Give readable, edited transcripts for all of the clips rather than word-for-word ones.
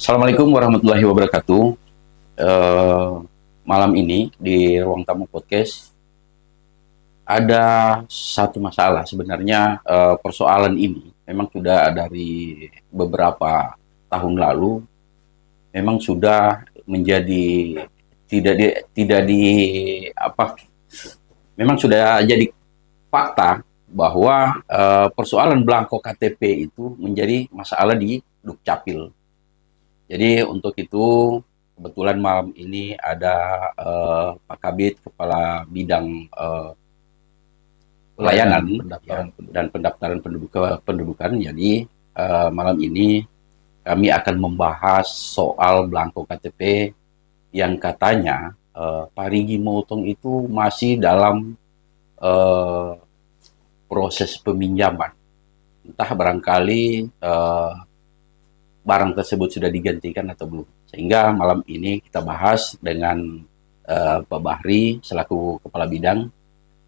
Assalamualaikum warahmatullahi wabarakatuh. Eh, Malam ini di ruang tamu podcast ada satu masalah. Sebenarnya persoalan ini memang sudah dari beberapa tahun lalu, memang sudah menjadi tidak di apa, memang sudah jadi fakta bahwa persoalan belangko KTP itu menjadi masalah di Dukcapil. Jadi untuk itu kebetulan malam ini ada Pak Kabit Kepala Bidang Pelayanan Pelayanan ya, pendaftaran penduduk. dan pendaftaran pendudukan. Jadi malam ini kami akan membahas soal belangko KTP yang katanya Pak Rigi Motong itu masih dalam eh, proses peminjaman. Entah barangkali barang tersebut sudah digantikan atau belum. Sehingga malam ini kita bahas dengan Pak Bahri selaku Kepala Bidang.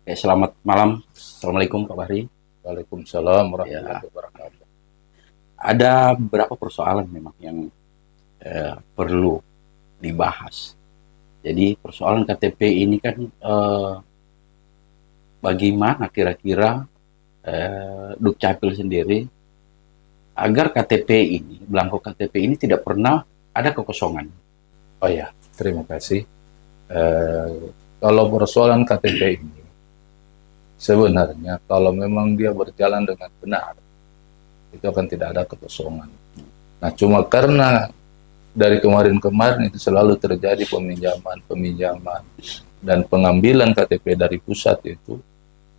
Selamat malam. Assalamualaikum Pak Bahri. Waalaikumsalam Ya, warahmatullahi wabarakatuh. ada beberapa persoalan memang yang perlu dibahas. Jadi persoalan KTP ini kan bagaimana kira-kira Dukcapil sendiri agar KTP ini, belangko KTP ini tidak pernah ada kekosongan. Oh ya, terima kasih. Eh, Kalau persoalan KTP ini, sebenarnya kalau memang dia berjalan dengan benar, itu akan tidak ada kekosongan. Nah, cuma karena dari kemarin-kemarin itu selalu terjadi peminjaman, dan pengambilan KTP dari pusat itu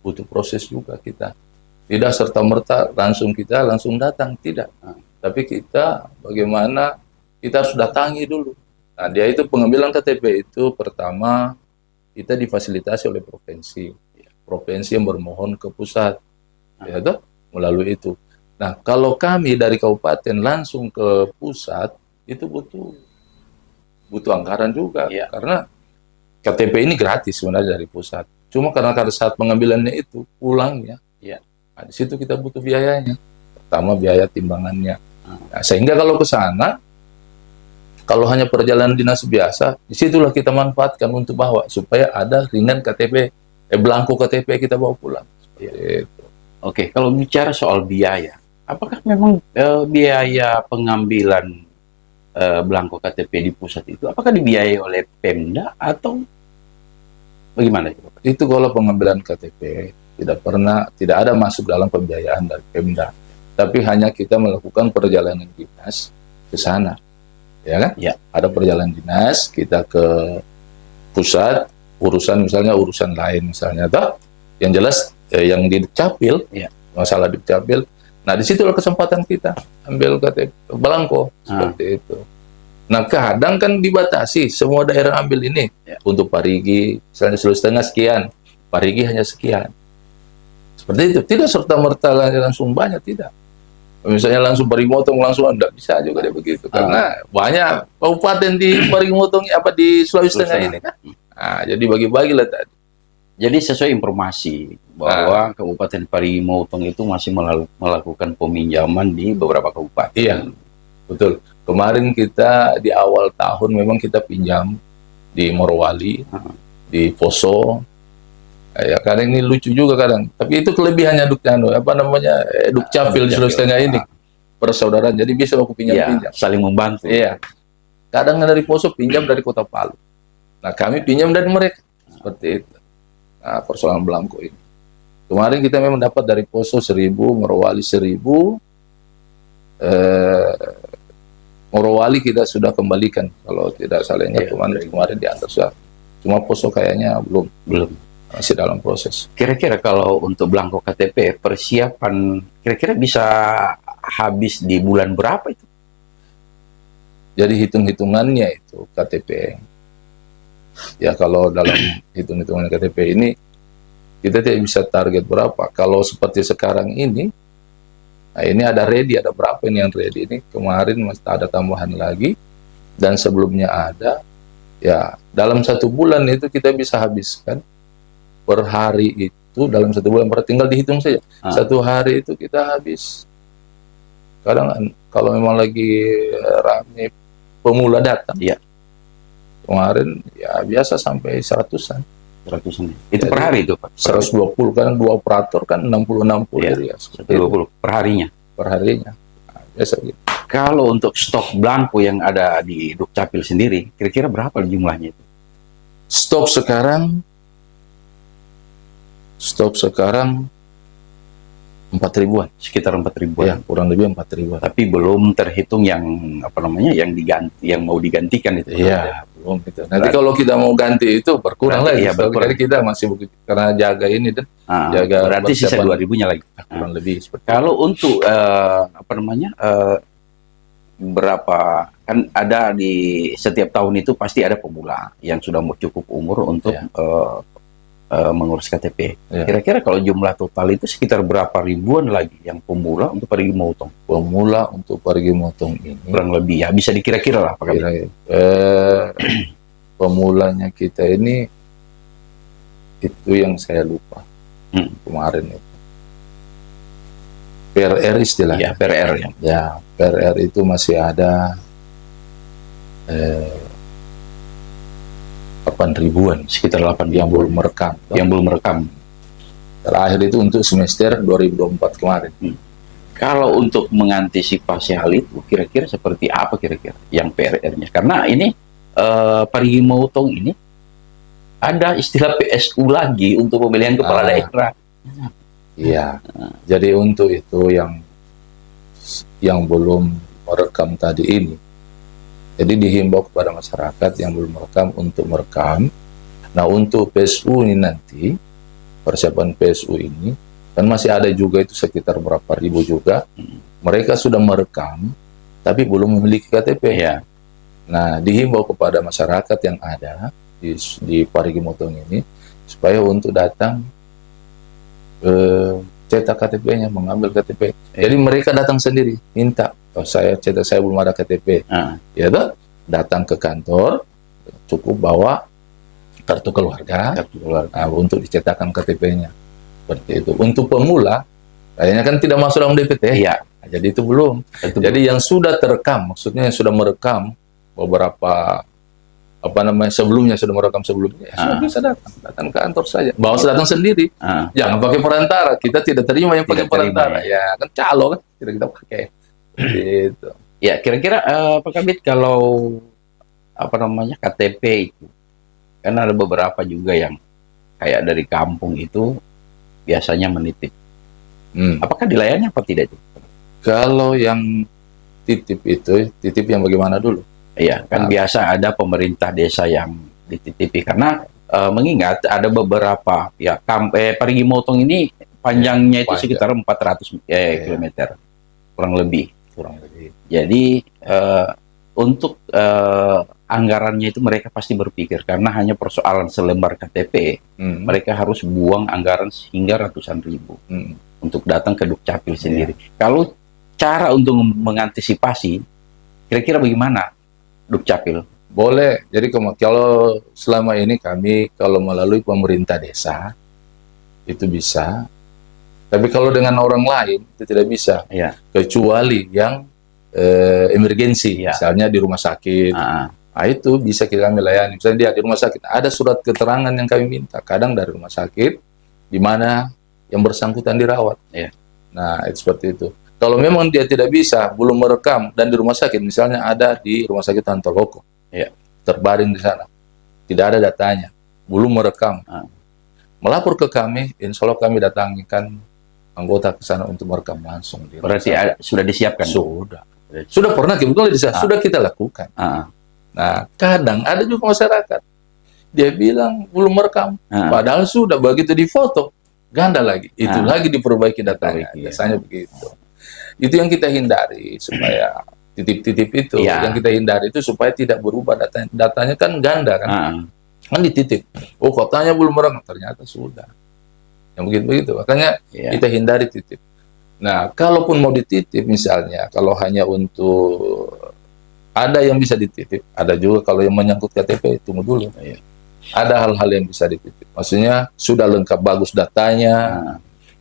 butuh proses juga kita. Tidak serta-merta kita langsung datang, tidak. Nah, tapi kita bagaimana kita harus datangi dulu. Nah, dia itu pengambilan KTP itu pertama kita difasilitasi oleh provinsi. Provinsi yang bermohon ke pusat, ya toh, melalui itu. Nah, kalau kami dari kabupaten langsung ke pusat itu butuh butuh anggaran juga, Ya, karena KTP ini gratis sebenarnya dari pusat. Cuma karena pada saat pengambilannya itu pulangnya, ya. nah, di situ kita butuh biayanya. Pertama biaya timbangannya. Ah, Nah, sehingga kalau ke sana, kalau hanya perjalanan dinas biasa, disitulah kita manfaatkan untuk bawa supaya ada ringan KTP, belangko KTP kita bawa pulang. ya. Seperti itu. Oke, kalau bicara soal biaya, apakah memang biaya pengambilan belangko KTP di pusat itu apakah dibiayai oleh Pemda atau bagaimana itu? Itu kalau pengambilan KTP tidak ada masuk dalam pembiayaan dari Pemda, tapi hanya kita melakukan perjalanan dinas ke sana, ya kan? Ya, Ada perjalanan dinas kita ke pusat, urusan misalnya urusan lain misalnya, toh yang jelas yang di Dukcapil, ya. masalah di Dukcapil. Nah, disitulah kesempatan kita ambil KTP belangko Ah, seperti itu. Nah, kadang kan dibatasi semua daerah ambil ini. ya. Untuk Parigi misalnya 1,5 sekian, Parigi hanya sekian. Seperti itu, tidak serta merta langsung banyak, tidak. Misalnya langsung Parimotong langsung tidak bisa juga dia begitu, Ah, karena banyak kabupaten di Parimotong apa di Sulawesi terus Tengah ini kan. Nah, jadi bagi-bagilah tadi. jadi sesuai informasi Nah, bahwa Kabupaten Parimotong itu masih melakukan peminjaman di beberapa iya, kabupaten. betul. Kemarin kita di awal tahun memang kita pinjam di Morowali, Ah, di Poso. Ya, kadang ini lucu juga kadang. Tapi itu kelebihannya Dukcapil di Sulawesi Dukcapil. Tengah ini. Persaudaraan. Jadi bisa aku Ya, pinjam-pinjam. saling membantu. Iya. Kadang dari Poso pinjam dari Kota Palu. Nah, kami pinjam dari mereka. Seperti itu. Nah, persoalan belangko ini. Kemarin kita memang dapat dari Poso 1.000, Morowali 1.000. Eh, Morowali kita sudah kembalikan. Kalau tidak salah ingat, Ya, kemarin diantar sudah. Cuma Poso kayaknya belum. belum. Masih dalam proses. Kira-kira kalau untuk belangko KTP persiapan kira-kira bisa habis di bulan berapa itu? Jadi hitung-hitungannya itu KTP. Ya kalau dalam hitung-hitungan KTP ini kita tidak bisa target berapa. Kalau seperti sekarang ini, nah ini ada ready, ada berapa ini yang ready ini. Kemarin masih ada tambahan lagi dan sebelumnya ada. Ya dalam 1 bulan itu kita bisa habiskan per hari itu dalam 1 bulan. Tinggal dihitung saja. Ah, 1 hari itu kita habis. Kadang kalau memang lagi rame pemula datang. Iya. Kemarin ya biasa sampai 100-an. 100-an. Itu Jadi, per hari itu, Pak? 120 kan, 2 operator kan 60-60 Iya. ya, seperti itu 120 per harinya. per harinya. Nah, biasa gitu. Kalau untuk stok belangko yang ada di Dukcapil sendiri, kira-kira berapa jumlahnya itu? Stok sekarang 4.000-an. Sekitar 4.000-an. Ya, kurang lebih 4.000-an. Tapi belum terhitung yang apa namanya, yang diganti, yang mau digantikan itu. Iya, belum itu. Nanti kalau kita mau ganti itu berkurang Berarti, lagi. iya, berkurang. Jadi kita masih karena jaga ini dan jaga berarti sisa persiapan. 2.000-nya lagi. Kurang lebih seperti Kalau untuk apa namanya, berapa, kan ada di setiap tahun itu pasti ada pemula yang sudah cukup umur untuk Iya. mengurus KTP. Iya. Kira-kira kalau jumlah total itu sekitar berapa ribuan lagi yang pemula untuk pergi motong? pemula untuk pergi motong ini. Kurang lebih ya, bisa dikira-kira lah Pak Kabit. Pemulanya kita ini itu yang saya lupa kemarin itu. PRR istilahnya. Ya, PRR ya. Ya, PRR itu masih ada 8.000-an Sekitar 8 yang belum merekam. yang belum merekam. Terakhir itu untuk semester 2024 kemarin. Kalau untuk mengantisipasi hal itu, kira-kira seperti apa kira-kira yang PRR-nya? Karena ini pergi motong ini ada istilah PSU lagi untuk pemilihan kepala daerah. Iya. Jadi untuk itu yang belum merekam tadi ini, jadi dihimbau kepada masyarakat yang belum merekam untuk merekam. Nah, untuk PSU ini nanti, persiapan PSU ini, kan masih ada juga itu sekitar berapa ribu juga. Mereka sudah merekam, tapi belum memiliki KTP. Ya. Nah, dihimbau kepada masyarakat yang ada di Parigi Motong ini, supaya untuk datang cetak KTP-nya, mengambil KTP. Jadi mereka datang sendiri, minta, saya cetak, saya belum ada KTP. Ya toh, datang ke kantor, cukup bawa kartu keluarga, untuk dicetakkan KTP-nya. Seperti itu. Untuk pemula, kayaknya kan tidak masuk dalam DPT. Iya. Jadi itu belum. Jadi yang sudah terekam, maksudnya yang sudah merekam beberapa sebelumnya sudah merekam sebelumnya, ya sudah bisa datang ke kantor saja. Bawa datang sendiri, jangan pakai perantara. Kita tidak terima yang pakai perantara. Ya kan calo kan, tidak kita pakai. Gitu. Ya kira-kira Pak Kabit, kalau KTP itu, kan ada beberapa juga yang kayak dari kampung itu biasanya menitip. Apakah dilayani apa tidak itu? Kalau yang titip itu, titip yang bagaimana dulu? Iya, kan biasa ada pemerintah desa yang dititipi, karena mengingat ada beberapa ya Parigi Motong ini panjangnya itu sekitar 400 km kurang lebih. Jadi untuk anggarannya itu mereka pasti berpikir, karena hanya persoalan selembar KTP, mereka harus buang anggaran hingga ratusan ribu untuk datang ke Dukcapil sendiri. Kalau cara untuk mengantisipasi, kira-kira bagaimana Dukcapil? Boleh. Jadi kalau selama ini kami kalau melalui pemerintah desa itu bisa, tapi kalau dengan orang lain itu tidak bisa. Ya. Kecuali yang emergensi, misalnya di rumah sakit. Nah, itu bisa kami layani. Misalnya dia di rumah sakit, ada surat keterangan yang kami minta. Kadang dari rumah sakit, di mana yang bersangkutan dirawat. Nah, itu seperti itu. Kalau memang dia tidak bisa, belum merekam, dan di rumah sakit, misalnya ada di rumah sakit Tantoloko, terbaring di sana, tidak ada datanya, belum merekam, melapor ke kami, insya Allah kami datangkan anggota ke sana untuk merekam langsung. Berarti sudah disiapkan? Sudah pernah, kebetulan sudah kita lakukan. Nah, kadang ada juga masyarakat, dia bilang belum merekam, padahal sudah begitu difoto, ganda lagi, itu lagi diperbaiki datanya, biasanya begitu. Itu yang kita hindari, supaya titip-titip itu, yang kita hindari itu supaya tidak berubah datanya. Datanya kan ganda kan, kan dititip. Oh, kotanya belum merekam, ternyata sudah. Yang begitu-begitu, makanya kita hindari titip. Nah, kalaupun mau dititip misalnya, kalau hanya untuk ada yang bisa dititip, ada juga kalau yang menyangkut KTP, tunggu dulu. Ada hal-hal yang bisa dititip. Maksudnya sudah lengkap bagus datanya,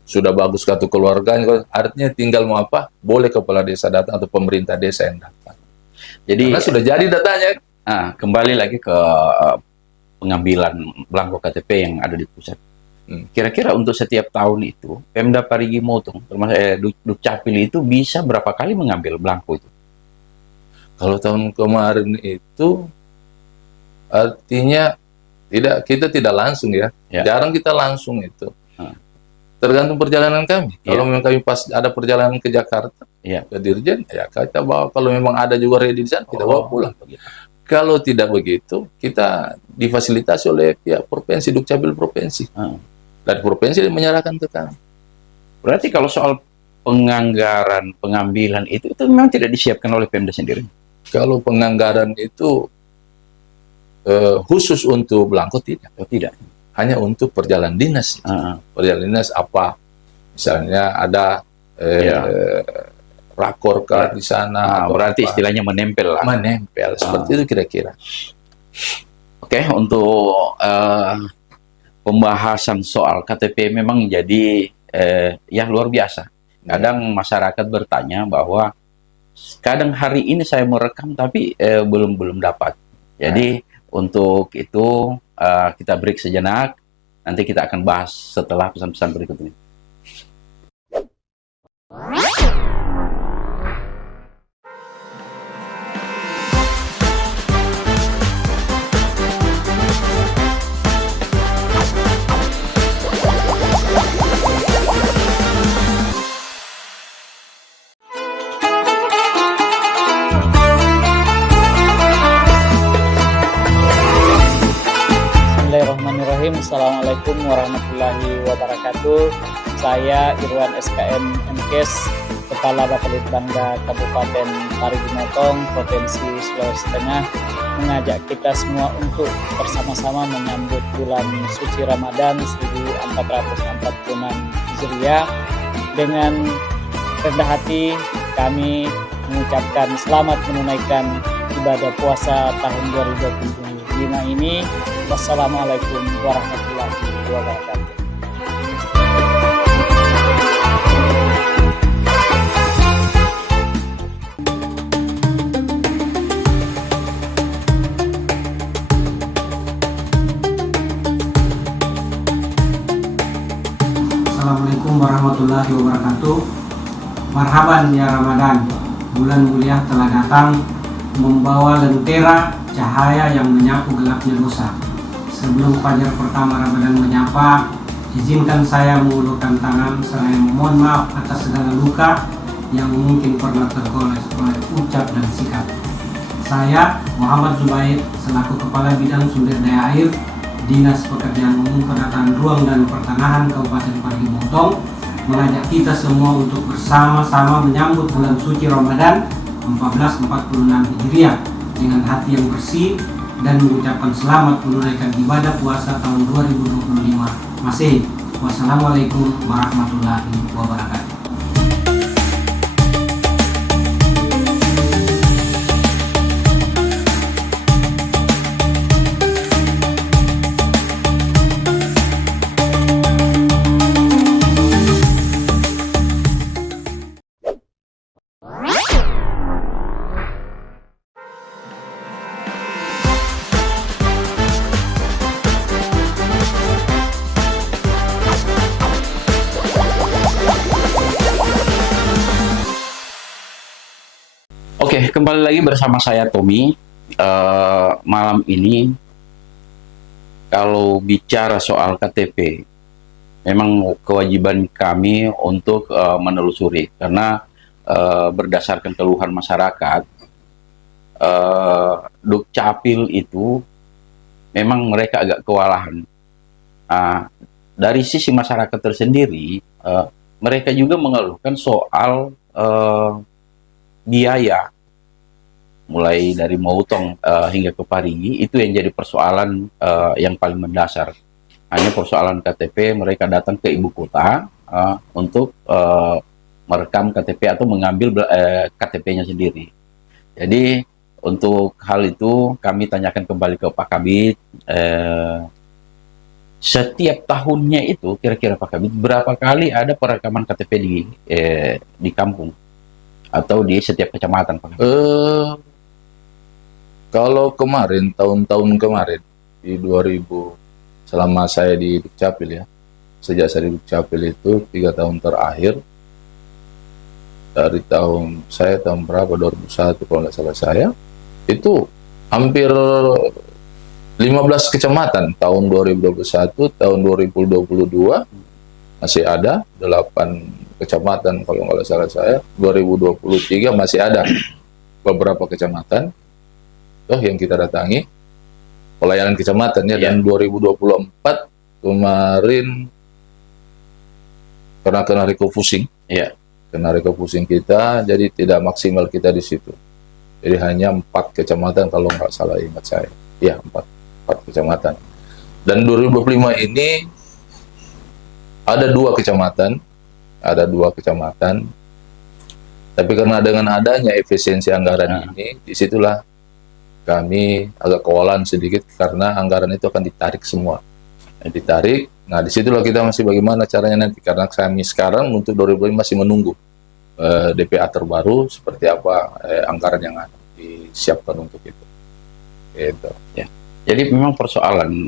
sudah bagus kartu keluarganya, artinya tinggal mau apa, boleh kepala desa datang atau pemerintah desa yang datang. Jadi Karena sudah jadi datanya. kembali lagi ke pengambilan belangko KTP yang ada di pusat. Kira-kira untuk setiap tahun itu, Pemda Parigi Motong, termasuk Dukcapil itu bisa berapa kali mengambil belangko itu? Kalau tahun kemarin itu artinya kita tidak langsung ya. Jarang kita langsung itu. Tergantung perjalanan kami. Kalau memang kami pas ada perjalanan ke Jakarta, ke Dirjen, ya kita bawa. Kalau memang ada juga ready di sana, kita bawa pulang. Kalau tidak begitu, kita difasilitasi oleh pihak provinsi, Dukcapil provinsi. Dan provinsi menyerahkan ke kami. Berarti kalau soal penganggaran, pengambilan itu memang tidak disiapkan oleh Pemda sendiri? Kalau penganggaran itu khusus untuk belangko tidak. Tidak. Hanya untuk perjalanan dinas. Perjalanan dinas apa? Misalnya ada rakor di sana. Berarti istilahnya menempel lah. Menempel, seperti itu kira-kira. Oke, untuk pembahasan soal KTP memang jadi yang luar biasa. Kadang masyarakat bertanya bahwa kadang hari ini saya merekam tapi belum dapat. Jadi untuk itu kita break sejenak. Nanti kita akan bahas setelah pesan-pesan berikut ini. Bismillahirrahmanirrahim. Assalamualaikum warahmatullahi wabarakatuh. Saya Irwan SKM MKes, Kepala Bapelitbangda Kabupaten Parigi Motong, Provinsi Sulawesi Tengah, mengajak kita semua untuk bersama-sama menyambut bulan suci Ramadan 1446 Hijriah. Dengan rendah hati kami mengucapkan selamat menunaikan ibadah puasa tahun 2025 ini. Wassalamualaikum warahmatullahi wabarakatuh. Assalamualaikum warahmatullahi wabarakatuh. Marhaban ya Ramadan. Bulan mulia telah datang membawa lentera cahaya yang menyapu gelapnya dosa. Sebelum fajar pertama Ramadan menyapa, izinkan saya mengulurkan tangan seraya memohon maaf atas segala luka yang mungkin pernah tergores oleh ucap dan sikap. Saya, Muhammad Zubair, selaku Kepala Bidang Sumber Daya Air, Dinas Pekerjaan Umum Penataan Ruang dan Pertanahan Kabupaten Parigi Motong, mengajak kita semua untuk bersama-sama menyambut bulan suci Ramadan 1446 Hijriah dengan hati yang bersih dan mengucapkan selamat menunaikan ibadah puasa tahun 2025 Masehi. Wassalamualaikum warahmatullahi wabarakatuh. Oke, kembali lagi bersama saya Tommy. Malam ini kalau bicara soal KTP, memang kewajiban kami untuk menelusuri karena berdasarkan keluhan masyarakat, Dukcapil itu memang mereka agak kewalahan. Dari sisi masyarakat tersendiri, mereka juga mengeluhkan soal biaya. Mulai dari Motong hingga ke Parigi, itu yang jadi persoalan yang paling mendasar. Hanya persoalan KTP, mereka datang ke ibu kota untuk merekam KTP atau mengambil KTP-nya sendiri. Jadi untuk hal itu kami tanyakan kembali ke Pak Kabid. Setiap tahunnya itu kira-kira Pak Kabid berapa kali ada perekaman KTP di kampung atau di setiap kecamatan, Pak Kabid? Kalau kemarin, tahun-tahun kemarin, di 2000, selama saya di Dukcapil ya, sejak saya di Dukcapil itu 3 tahun terakhir, dari tahun berapa, 2001 kalau nggak salah saya, itu hampir 15 kecamatan tahun 2021, tahun 2022 masih ada 8 kecamatan kalau nggak salah saya, 2023 masih ada beberapa kecamatan yang kita datangi pelayanan kecamatan ya. Dan 2024 kemarin karena kena refocusing kena refocusing kita, jadi tidak maksimal kita di situ, jadi hanya 4 kecamatan kalau nggak salah ingat saya ya, 4 kecamatan. Dan 2025 ini ada 2 kecamatan, tapi karena dengan adanya efisiensi anggaran ini, disitulah kami agak kewalahan sedikit karena anggaran itu akan ditarik semua. Ditarik, nah disitulah kita masih bagaimana caranya nanti, karena kami sekarang untuk 2025 masih menunggu DPA terbaru seperti apa anggaran yang ada disiapkan untuk itu. Gitu. Ya. Jadi memang persoalan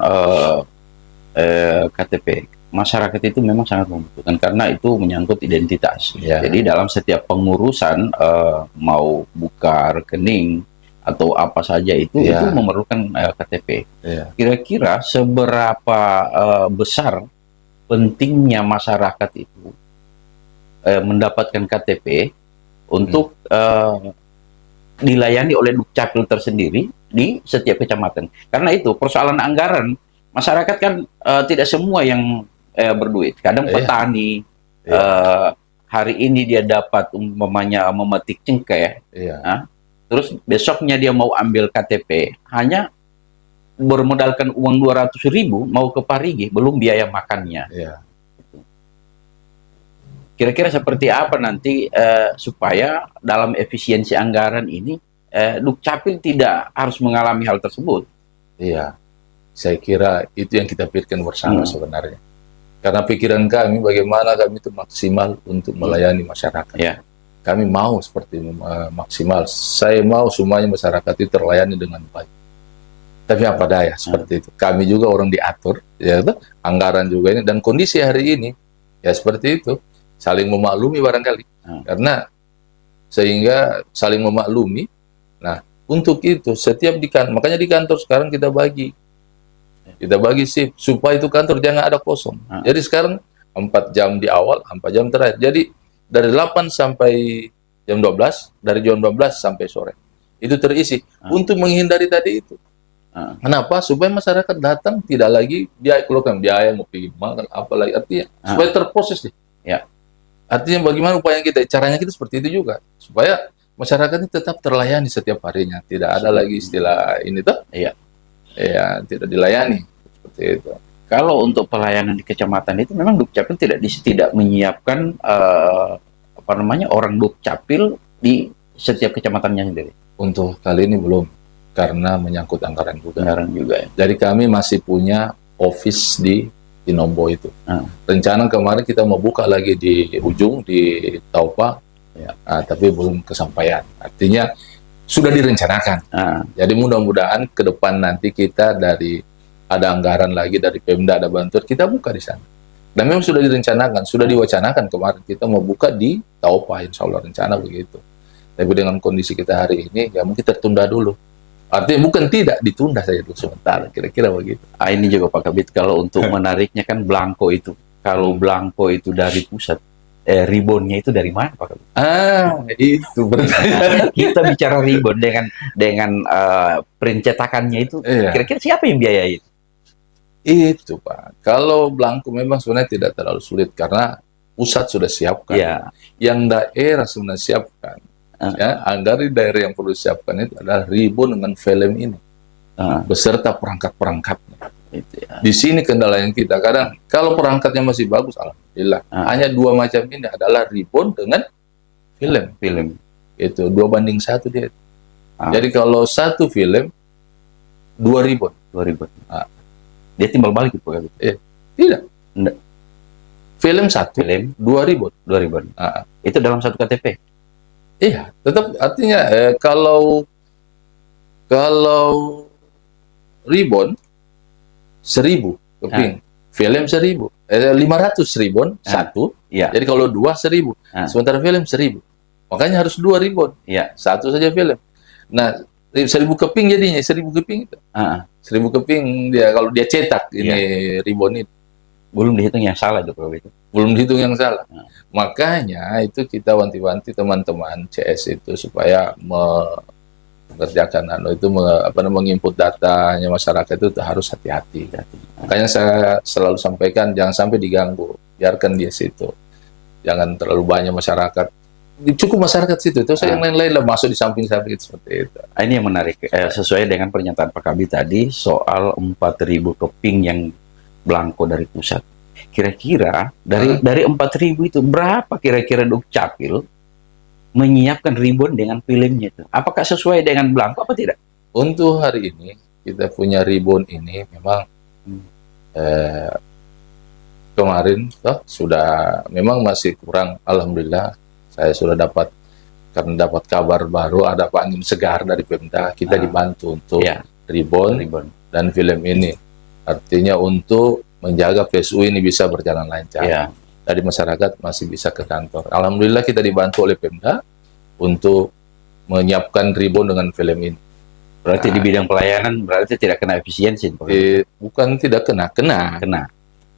KTP masyarakat itu memang sangat membutuhkan karena itu menyangkut identitas. Jadi dalam setiap pengurusan mau buka rekening atau apa saja itu memerlukan KTP. Kira-kira seberapa besar pentingnya masyarakat itu mendapatkan KTP untuk dilayani oleh Dukcapil tersendiri di setiap kecamatan. Karena itu persoalan anggaran, masyarakat kan tidak semua yang berduit. Kadang petani hari ini dia dapat umpamanya memetik cengkeh, terus besoknya dia mau ambil KTP, hanya bermodalkan uang 200.000 mau ke Parigi, belum biaya makannya. Kira-kira seperti apa nanti supaya dalam efisiensi anggaran ini Dukcapil tidak harus mengalami hal tersebut? Iya, saya kira itu yang kita pikirkan bersama sebenarnya. Karena pikiran kami bagaimana kami itu maksimal untuk melayani masyarakat. Kami mau seperti maksimal. Saya mau semuanya masyarakat itu terlayani dengan baik. Tapi apa daya seperti itu. Kami juga orang diatur, ya, anggaran juga ini, dan kondisi hari ini ya seperti itu. Saling memaklumi barangkali. Karena sehingga saling memaklumi. Nah, untuk itu setiap makanya di kantor sekarang kita bagi shift supaya itu kantor jangan ada kosong. Jadi sekarang 4 jam di awal, 4 jam terakhir. Jadi dari 8 sampai jam 12, dari jam 12 sampai sore itu terisi untuk menghindari tadi itu. Kenapa? Supaya masyarakat datang tidak lagi dia keluarkan biaya mau pergi makan apalagi, artinya supaya terproses nih. Artinya bagaimana upaya kita, caranya kita seperti itu juga supaya masyarakat ini tetap terlayani setiap harinya, tidak ada lagi istilah ini tuh. Tidak dilayani seperti itu. Kalau untuk pelayanan di kecamatan itu memang Dukcapil tidak menyiapkan orang Dukcapil di setiap kecamatannya sendiri. Untuk kali ini belum, karena menyangkut anggaran juga. Ya. Jadi kami masih punya office di Nombo itu. Rencana kemarin kita mau buka lagi di ujung di Taupa, tapi belum kesampaian. Artinya sudah direncanakan. Jadi mudah-mudahan ke depan nanti kita ada anggaran lagi dari Pemda, ada bantuan, kita buka di sana. Dan memang sudah direncanakan, sudah diwacanakan kemarin kita mau buka di Taupa, insya Allah rencana begitu. Tapi dengan kondisi kita hari ini, ya mungkin tertunda dulu. Artinya bukan tidak, ditunda saja dulu sementara, kira-kira begitu. Ini juga Pak Kabit, kalau untuk menariknya kan belangko itu. Kalau belangko itu dari pusat, ribonnya itu dari mana Pak Kabit? Itu bertanya. Kita bicara ribon dengan pencetakannya itu, kira-kira siapa yang biayai? Itu Pak, kalau belangko memang sebenarnya tidak terlalu sulit karena pusat sudah siapkan. Yang daerah sebenarnya siapkan. Anggaran daerah yang perlu siapkan itu adalah ribon dengan film ini, beserta perangkat-perangkatnya. Di sini kendala yang kita kadang kalau perangkatnya masih bagus, alhamdulillah. Hanya 2 macam ini adalah ribon dengan film. Itu 2:1 dia. Jadi kalau 1 film 2 ribon. Dia timbal balik Pak Kabit? Tidak. Film 1, 2 ribon. Itu dalam 1 KTP? Iya, tetap artinya kalau Kalau ribbon 1.000 keping, film 1.000, 500 ribbon satu. Iya. Jadi kalau 2 1.000, sementara film 1.000. Makanya harus 2 ribbon, Iya. satu saja film. Nah, 1.000 keping jadinya, 1.000 keping itu. 1.000 keping dia kalau dia cetak ini ribbon itu. Belum dihitung yang salah itu kalau itu. Belum dihitung yang salah. Makanya itu kita wanti-wanti teman-teman CS itu supaya mengerjakan menginput datanya masyarakat itu harus hati-hati. Makanya saya selalu sampaikan jangan sampai diganggu, biarkan dia situ. Jangan terlalu banyak masyarakat. Cukup masyarakat situ, terus yang lain-lain lah masuk di samping-samping seperti itu. Ini yang menarik, sesuai dengan pernyataan Pak Kabid tadi soal 4.000 keping yang belangko dari pusat. Kira-kira dari 4.000 itu berapa kira-kira Dukcapil menyiapkan ribbon dengan filmnya itu? Apakah sesuai dengan belangko apa tidak? Untuk hari ini kita punya ribbon ini memang kemarin sudah memang masih kurang. Alhamdulillah saya sudah dapat kabar baru ada angin segar dari Pemda. Kita dibantu untuk ribbon dan film ini. Artinya untuk menjaga PSU ini bisa berjalan lancar. Dari masyarakat masih bisa ke kantor. Alhamdulillah kita dibantu oleh Pemda untuk menyiapkan ribbon dengan film ini. Berarti di bidang pelayanan berarti tidak kena efisiensi? Bukan tidak kena.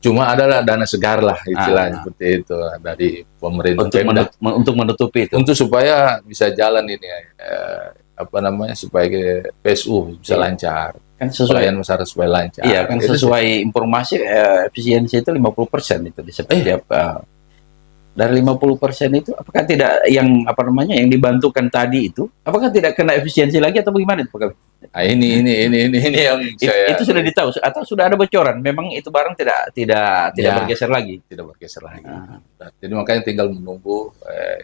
Cuma adalah dana segar lah istilahnya seperti itu dari pemerintah untuk menutupi itu. Untuk supaya bisa jalan ini supaya PSU bisa lancar. Kan sesuai masyarakat supaya lancar. Iya, kan sesuai informasi efisiensi itu 50% itu di setiap dari 50% itu apakah tidak yang yang dibantukan tadi itu apakah tidak kena efisiensi lagi atau bagaimana itu Pak? Nah, ini yang itu sudah ditahu atau sudah ada bocoran memang itu barang tidak bergeser lagi. Jadi makanya tinggal menunggu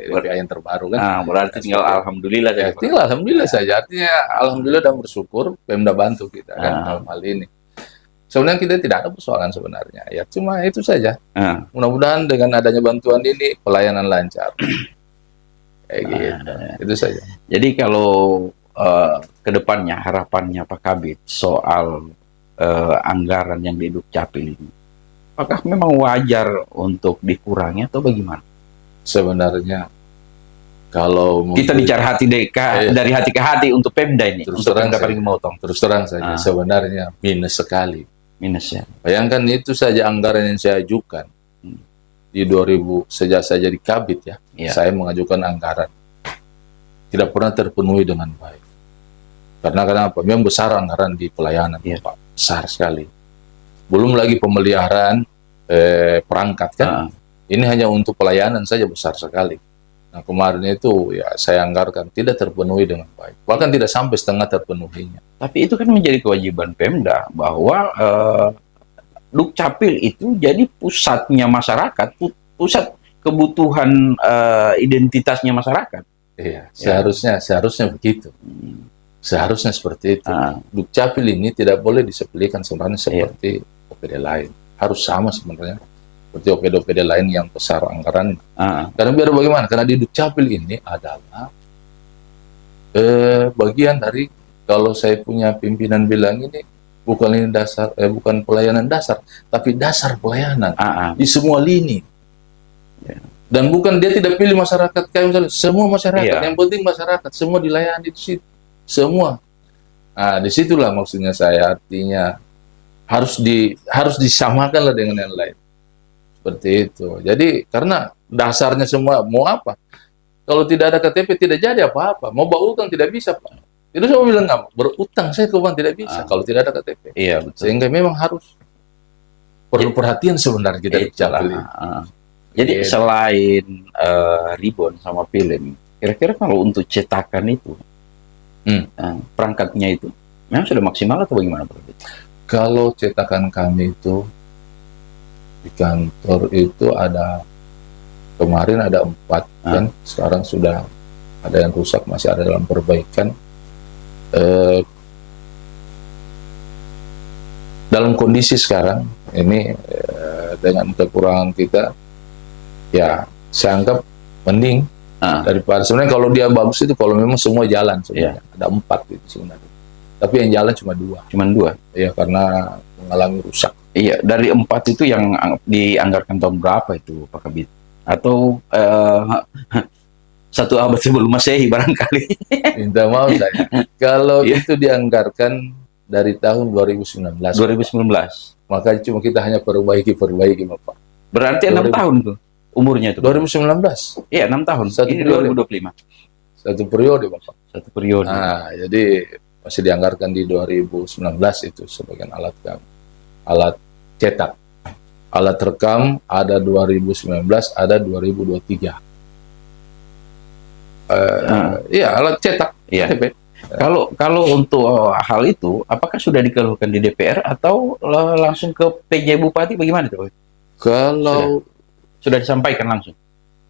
LPA yang terbaru kan. Berarti tinggal alhamdulillah saja. Tinggal alhamdulillah saja. Artinya alhamdulillah dan bersyukur Pemda bantu kita kan dalam hal ini. Sebenarnya kita tidak ada persoalan sebenarnya. Ya cuma itu saja. Mudah-mudahan dengan adanya bantuan ini pelayanan lancar. Kayak gitu. Itu saja. Jadi kalau kedepannya harapannya Pak Kabid soal anggaran yang di Dukcapil ini, apakah memang wajar untuk dikurangi atau bagaimana? Sebenarnya kalau kita bicara dari hati ke hati untuk Pemda ini, terus untuk terang Pemda Parigi Motong. Terus terang saja, sebenarnya minus sekali. Minus ya. Bayangkan itu saja anggaran yang saya ajukan di 2000 sejak saya jadi Kabid ya. Saya mengajukan anggaran tidak pernah terpenuhi dengan baik. Karena kenapa? Memang besar anggaran di pelayanan, Pak. Besar sekali. Belum lagi pemeliharaan perangkat kan. Ini hanya untuk pelayanan saja besar sekali. Nah kemarin itu ya saya anggarkan tidak terpenuhi dengan baik. Bahkan tidak sampai setengah terpenuhinya. Tapi itu kan menjadi kewajiban Pemda bahwa Dukcapil itu jadi pusatnya masyarakat, pusat kebutuhan identitasnya masyarakat. Iya, seharusnya begitu. Seharusnya seperti itu. Dukcapil ini tidak boleh disepelekan sebenarnya seperti OPD lain. Harus sama sebenarnya seperti OPD-OPD lain yang besar anggaran. Karena biar bagaimana? Karena di Dukcapil ini adalah bagian dari, kalau saya punya pimpinan bilang ini bukan dasar, bukan pelayanan dasar, tapi dasar pelayanan di semua lini. Dan bukan dia tidak pilih masyarakat kayak misalnya semua masyarakat, yang penting masyarakat semua dilayani di situ, semua. Nah, disitulah maksudnya saya, artinya harus disamakan lah dengan yang lain. Seperti itu. Jadi karena dasarnya semua mau apa? Kalau tidak ada KTP tidak jadi apa-apa. Mau bawa utang tidak bisa, Pak. Itu saya bilang nggak, berutang saya ke bank tidak bisa kalau tidak ada KTP. Iya, betul. Sehingga memang harus perlu perhatian sebenarnya kita Dukcapil. Jadi selain ribbon sama film, kira-kira kalau untuk cetakan itu, perangkatnya itu memang sudah maksimal atau bagaimana, Pak? Kalau cetakan kami itu di kantor itu ada, kemarin ada 4 kan, sekarang sudah ada yang rusak, masih ada dalam perbaikan. Dalam kondisi sekarang ini dengan kekurangan kita, ya saya anggap mending daripada sebenarnya kalau dia bagus itu kalau memang semua jalan sebenarnya. Ada 4 itu sebenarnya. Tapi yang jalan cuma 2. Cuman 2. Ya, karena mengalami rusak. Iya, dari 4 itu yang dianggarkan tahun berapa itu Pak Kabid? Atau 1 abad sebelum Masehi barangkali? Minta maaf saya. Kalau Iya. itu dianggarkan dari tahun 2019. 2019. Maka cuma kita hanya perbaiki Bapak. Berarti 6 tahun tuh umurnya itu. 2019. Iya, 6 tahun. Satu Ini periode. 2025. Satu periode, Bapak. Satu periode. Nah, jadi masih dianggarkan di 2019 itu sebagian alat kami. Alat cetak. Alat rekam ada 2019, ada 2023. Iya, alat cetak. Iya. KTP. Kalau untuk hal itu, apakah sudah dikeluhkan di DPR atau langsung ke PJ Bupati bagaimana tuh? Kalau Sudah disampaikan langsung?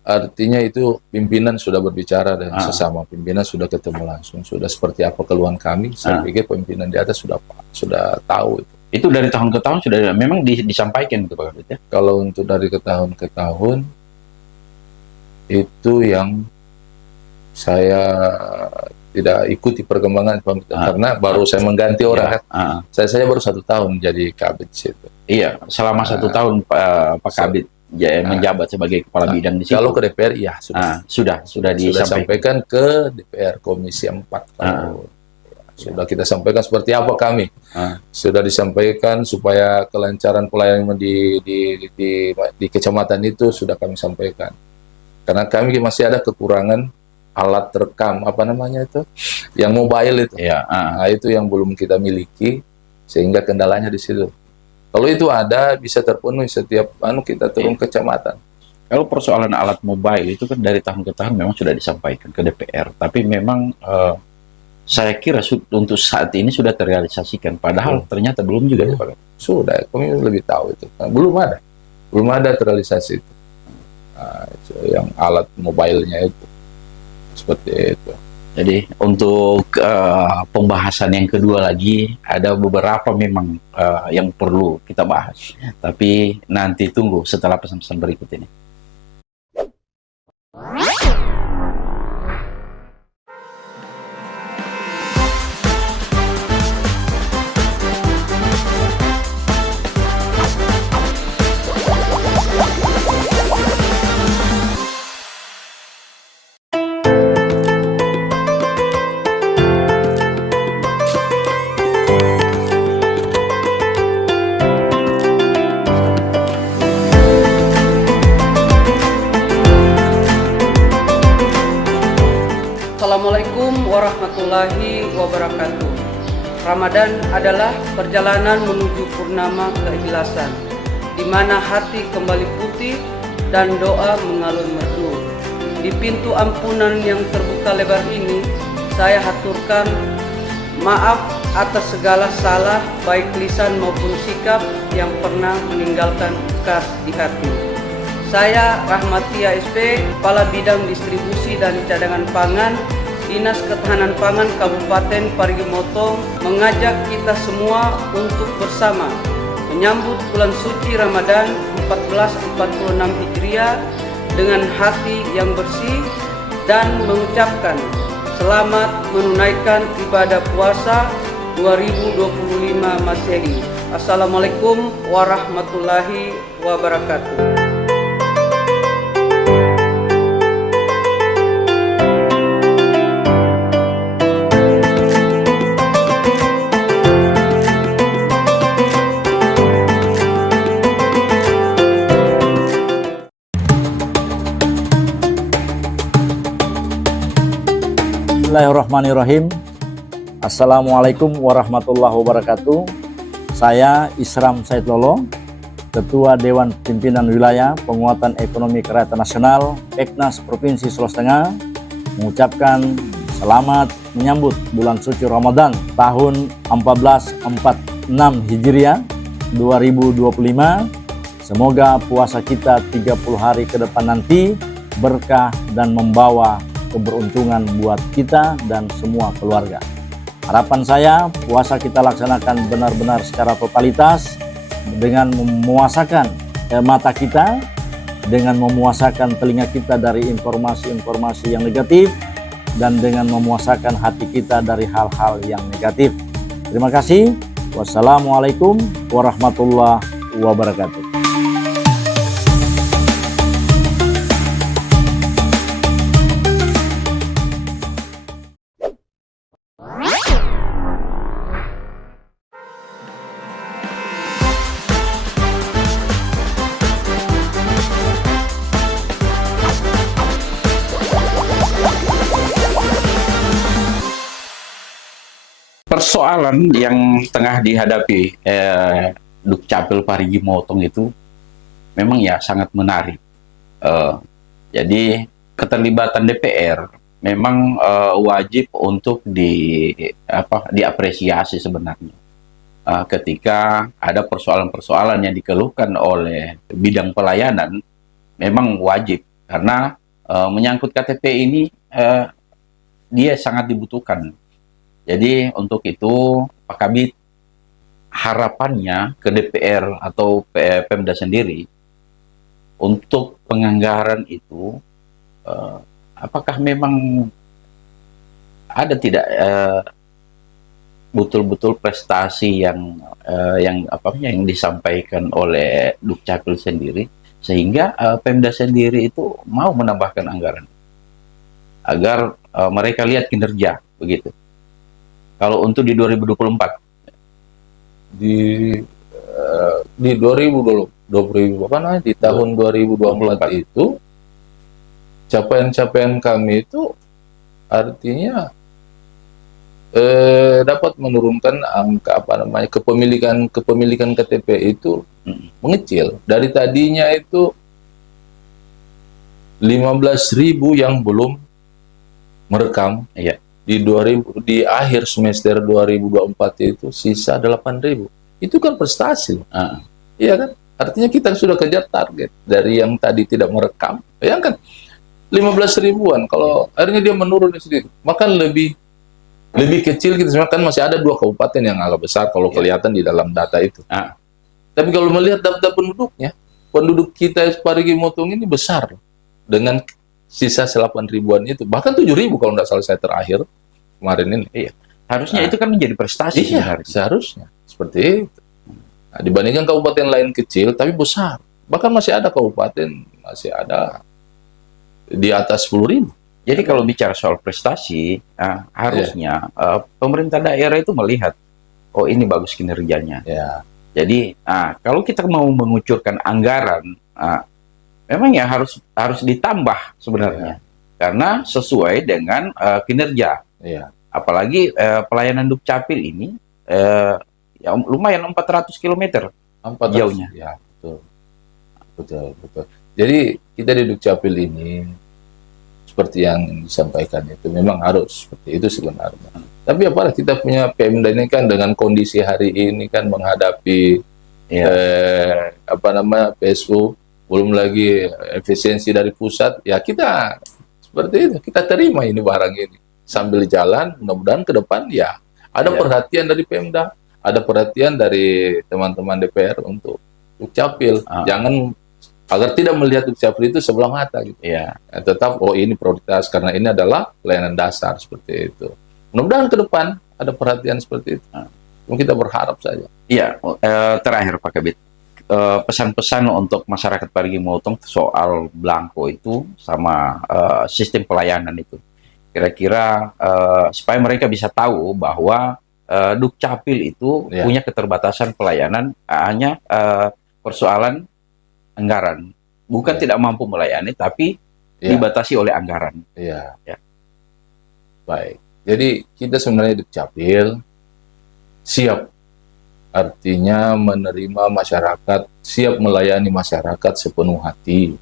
artinya itu pimpinan sudah berbicara dan Ah. sesama pimpinan sudah ketemu langsung, sudah seperti apa keluhan kami. Saya pikir pimpinan di atas sudah tahu itu. Itu dari tahun ke tahun sudah memang disampaikan gitu Pak Kabid ya? Kalau untuk dari ke tahun itu yang saya tidak ikuti perkembangan karena baru saya mengganti orang kan. Saya baru 1 tahun jadi kabid situ. Iya, selama 1 tahun Pak Kabid menjabat sebagai kepala bidang di situ. Kalau ke DPR ya sudah sudah disampaikan. disampaikan ke DPR Komisi 4. Sudah kita sampaikan seperti apa kami. Sudah disampaikan supaya kelancaran pelayanan di kecamatan itu sudah kami sampaikan. Karena kami masih ada kekurangan alat rekam, apa namanya itu? Yang mobile itu. Iya, Nah, itu yang belum kita miliki sehingga kendalanya di situ. Kalau itu ada bisa terpenuhi setiap kita turun kecamatan. Kalau persoalan alat mobile itu kan dari tahun ke tahun memang sudah disampaikan ke DPR, tapi memang saya kira untuk saat ini sudah terrealisasikan, padahal ternyata belum juga ya, Pak. Sudah, kami lebih tahu itu. Nah, belum ada terrealisasi itu. Nah, itu yang alat mobile-nya itu seperti itu. Jadi untuk pembahasan yang kedua lagi ada beberapa memang yang perlu kita bahas, tapi nanti tunggu setelah pesan-pesan berikut ini. Assalamualaikum warahmatullahi wabarakatuh. Ramadan adalah perjalanan menuju purnama keikhlasan, di mana hati kembali putih dan doa mengalun merdu. Di pintu ampunan yang terbuka lebar ini, saya haturkan maaf atas segala salah baik lisan maupun sikap yang pernah meninggalkan bekas di hati. Saya Rahmatia SP, Kepala Bidang Distribusi dan Cadangan Pangan, Dinas Ketahanan Pangan Kabupaten Parigi Motong, mengajak kita semua untuk bersama menyambut bulan suci Ramadan 1446 Hijriah dengan hati yang bersih dan mengucapkan selamat menunaikan ibadah puasa 2025 Masehi. Assalamualaikum warahmatullahi wabarakatuh. Bismillahirrahmanirrahim. Assalamualaikum warahmatullahi wabarakatuh. Saya Isram Said Lolo, Ketua Dewan Pimpinan Wilayah Penguatan Ekonomi Kerakyatan Nasional Peknas Provinsi Sulawesi Tengah, mengucapkan selamat menyambut bulan suci Ramadan tahun 1446 Hijriah 2025. Semoga puasa kita 30 hari ke depan nanti berkah dan membawa keberuntungan buat kita dan semua keluarga. Harapan saya puasa kita laksanakan benar-benar secara totalitas dengan memuasakan mata kita, dengan memuasakan telinga kita dari informasi-informasi yang negatif, dan dengan memuasakan hati kita dari hal-hal yang negatif. Terima kasih. Wassalamualaikum warahmatullahi wabarakatuh. Persoalan yang tengah dihadapi Dukcapil Parigi Motong itu memang ya sangat menarik. Jadi keterlibatan DPR memang wajib untuk diapresiasi sebenarnya. Ketika ada persoalan-persoalan yang dikeluhkan oleh bidang pelayanan, memang wajib karena menyangkut KTP ini dia sangat dibutuhkan. Jadi untuk itu Pak Kabid harapannya ke DPR atau Pemda sendiri untuk penganggaran itu apakah memang ada tidak betul-betul prestasi yang disampaikan oleh Dukcapil sendiri sehingga Pemda sendiri itu mau menambahkan anggaran agar mereka lihat kinerja begitu. Kalau untuk di 2024 di 2020 di tahun 2024 itu capaian-capaian kami itu artinya dapat menurunkan angka kepemilikan KTP itu mengecil. Dari tadinya itu 15.000 yang belum merekam. Iya. Di akhir semester 2024 itu sisa 8.000. Itu kan prestasi. Iya kan? Artinya kita sudah kejar target dari yang tadi tidak merekam. Bayangkan 15 ribuan kalau akhirnya dia menurun sedikit. Maka lebih kecil kita kan masih ada 2 kabupaten yang agak besar kalau kelihatan di dalam data itu. Tapi kalau melihat data penduduknya, penduduk kita Parigi Motong ini besar dengan sisa 8 ribuan itu, bahkan 7 ribu kalau tidak salah saya terakhir kemarin ini. Iya. Harusnya itu kan menjadi prestasi sebenarnya. Seharusnya seperti itu. Nah, dibandingkan kabupaten lain kecil tapi besar, bahkan masih ada kabupaten masih ada di atas 10 ribu. Jadi kalau bicara soal prestasi, harusnya pemerintah daerah itu melihat, oh ini bagus kinerjanya. Ya. Jadi kalau kita mau mengucurkan anggaran, memang ya harus ditambah sebenarnya, karena sesuai dengan kinerja. Apalagi pelayanan Dukcapil ini ya lumayan 400 km jauhnya. Ya, betul. Jadi kita di Dukcapil ini seperti yang disampaikan itu memang harus seperti itu sebenarnya. Tapi apalagi kita punya Pemda ini kan dengan kondisi hari ini kan menghadapi PSU, belum lagi efisiensi dari pusat, ya kita seperti itu, kita terima ini barang ini sambil jalan. Mudah-mudahan ke depan ya ada perhatian dari Pemda, ada perhatian dari teman-teman DPR untuk Dukcapil. Jangan agar tidak melihat Dukcapil itu sebelah mata gitu. Tetap ini prioritas karena ini adalah pelayanan dasar seperti itu. Mudah-mudahan ke depan ada perhatian seperti itu. Kita berharap saja. Iya, terakhir Pak Kabid, pesan-pesan untuk masyarakat Parigi Motong soal belangko itu sama sistem pelayanan itu. Kira-kira supaya mereka bisa tahu bahwa Dukcapil itu punya keterbatasan pelayanan, hanya persoalan anggaran. Bukan tidak mampu melayani, tapi dibatasi oleh anggaran. Baik. Jadi kita sebenarnya Dukcapil siap, artinya menerima masyarakat, siap melayani masyarakat sepenuh hati.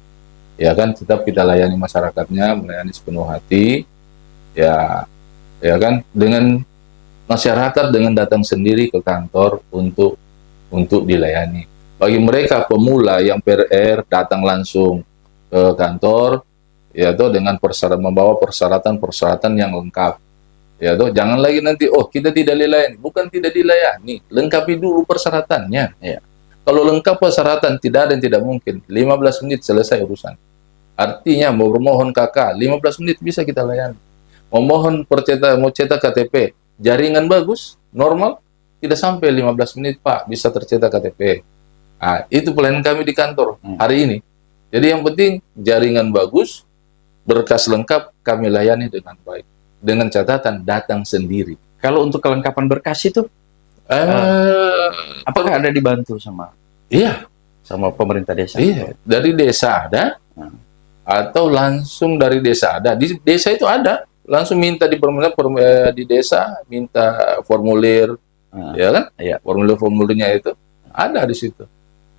Ya kan, tetap kita layani masyarakatnya, melayani sepenuh hati. Ya kan, dengan masyarakat dengan datang sendiri ke kantor untuk dilayani. Bagi mereka pemula yang PRR datang langsung ke kantor, yaitu dengan membawa persyaratan yang lengkap. Ya toh, jangan lagi nanti kita tidak dilayani. Bukan tidak dilayani, lengkapi dulu persyaratannya. Kalau lengkap persyaratan tidak ada yang tidak mungkin. 15 menit selesai urusan. Artinya mau bermohon KK 15 menit bisa kita layani. Mau cetak KTP, jaringan bagus, normal, tidak sampai 15 menit Pak bisa tercetak KTP. Nah, itu pelayanan kami di kantor hari ini. Jadi yang penting jaringan bagus, berkas lengkap, kami layani dengan baik. Dengan catatan datang sendiri. Kalau untuk kelengkapan berkas itu, apakah ada dibantu sama Iya, pemerintah desa? iya. Dari desa ada, atau langsung dari desa ada. Di desa itu ada, langsung minta di di desa, minta formulir, ya kan? Iya. Formulir-formulirnya itu ada di situ.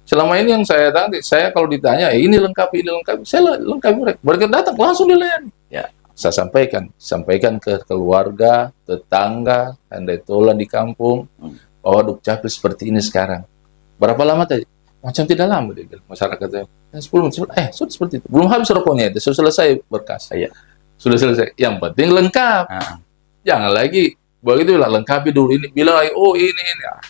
Selama ini yang saya tahu, saya kalau ditanya, ini lengkap, saya lengkapi. Mereka datang langsung dilayani. Ya. Saya sampaikan ke keluarga, tetangga, handai tola di kampung, bahwa Dukcapil seperti ini sekarang. Berapa lama tadi? Macam tidak lama dia bilang, masyarakatnya. 10 menit, sudah seperti itu. Belum habis rokoknya itu, sudah selesai berkas. Iya. Sudah selesai. Yang penting lengkap. Jangan lagi begitu lah, lengkapi dulu ini. Bilang lagi, oh ini.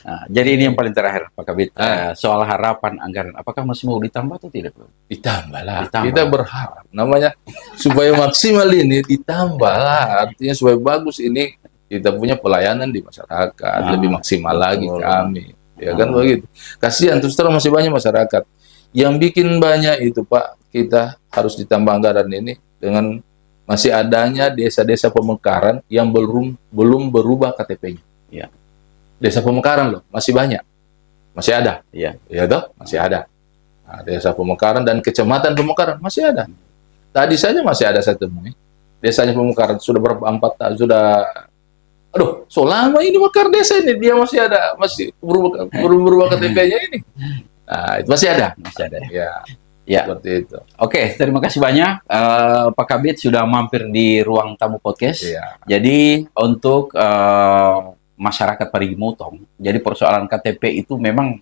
Nah, jadi ini yang paling terakhir, Pak Kabid. Soal harapan anggaran, apakah masih mau ditambah atau tidak? Ditambah lah. Ditambah. Kita berharap, namanya supaya maksimal ini ditambah lah. Artinya supaya bagus ini kita punya pelayanan di masyarakat lebih maksimal lagi kami. Ya kan begitu. Kasihan terus terang masih banyak masyarakat yang bikin banyak itu Pak. Kita harus ditambah anggaran ini dengan masih adanya desa-desa pemekaran yang belum berubah KTP-nya. Ya. Desa pemekaran loh, masih banyak. Masih ada. Iya. Ya toh? Masih ada. Nah, desa pemekaran dan kecamatan pemekaran masih ada. Tadi saja masih ada saya temui. Desanya pemekaran sudah berapa 4 tahun sudah. Aduh, so lama ini mekar desa ini dia masih ada, masih berubah KTP-nya ini. Nah, itu masih ada. Masih ada. Ya. Seperti itu. Oke, terima kasih banyak Pak Kabid sudah mampir di ruang tamu podcast. Iya. Jadi untuk masyarakat Parigi Motong, jadi persoalan KTP itu memang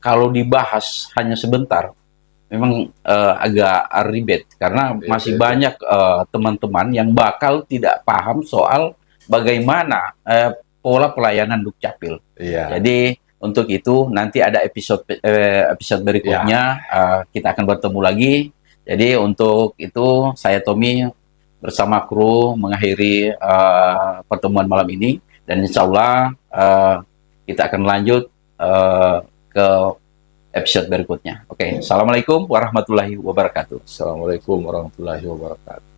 kalau dibahas hanya sebentar, memang agak ribet karena masih banyak teman-teman yang bakal tidak paham soal bagaimana pola pelayanan Dukcapil. Iya. Jadi untuk itu nanti ada episode berikutnya kita akan bertemu lagi. Jadi untuk itu saya Tommy bersama kru mengakhiri pertemuan malam ini dan insya Allah kita akan lanjut ke episode berikutnya. Oke, Assalamualaikum warahmatullahi wabarakatuh. Assalamualaikum warahmatullahi wabarakatuh.